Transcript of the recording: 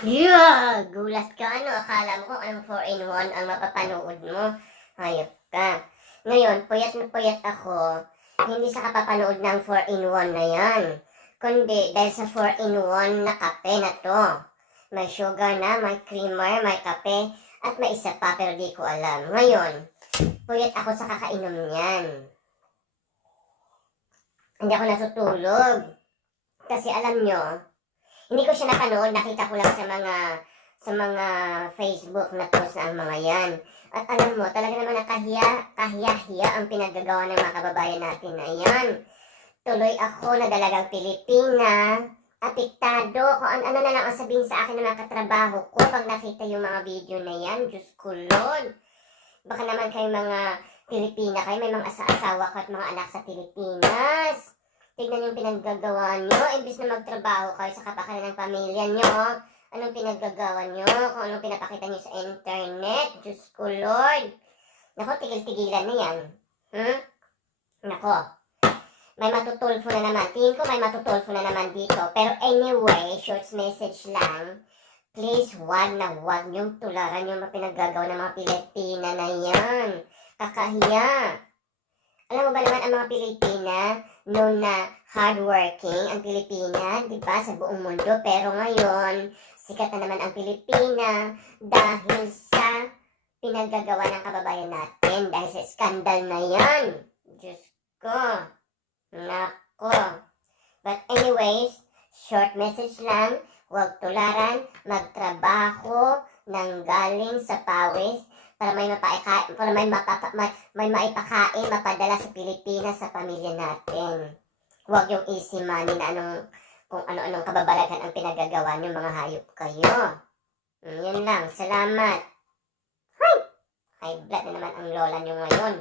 Yeah! Gulat ka, ano? Akala mo kung anong 4-in-1 ang mapapanood mo. Hayop ka. Ngayon, puyat na puyat ako. Hindi sa kapapanood ng 4-in-1 na yan. Kundi dahil sa 4-in-1 na kape na to. May sugar na, may creamer, may kape, at may isa pa pero di ko alam. Ngayon, puyat ako sa kakainom niyan. Hindi ako natutulog. Kasi alam nyo, hindi ko siya napanood, nakita ko lang sa mga Facebook na post na ang mga yan. At alam mo, talaga naman kahiya-hiya ang pinaggagawa ng mga kababayan natin na yan. Tuloy ako na dalagang Pilipina, apektado, kung ano na lang ang sabihin sa akin ng mga katrabaho ko pag nakita yung mga video na yan. Diyos ko Lord. Baka naman kayo mga Pilipina kayo, may mga asawa ko at mga anak sa Pilipinas. Tignan yung pinaggagawa nyo, imbis na magtrabaho kayo sa kapakanan ng pamilya nyo. Anong pinaggagawa nyo? Kung anong pinapakita nyo sa internet? Diyos ko Lord. Nako, tigil-tigilan na yan. Nako. May matutulfo na naman. Tingin ko may matutulfo na naman dito. Pero anyway, short message lang. Please, wag niyong tularan yung pinaggagawa ng mga Pilipina na yan. Kakahiya. Alam mo ba naman ang mga Pilipina, noon na hardworking ang Pilipina, di ba, sa buong mundo. Pero ngayon, sikat na naman ang Pilipina dahil sa pinaggagawa ng kababayan natin. Dahil sa skandal na yan. Diyos ko. Nako. But anyways, short message lang. Huwag tularan, magtrabaho ng galing sa pawis para may maipakain, mapadala sa Pilipinas sa pamilya natin. Huwag yung easy money na kung ano-anong kababalagan ang pinagagawa niyo, mga hayop kayo. Yun lang, salamat. High blood na naman ang lola niyo ngayon.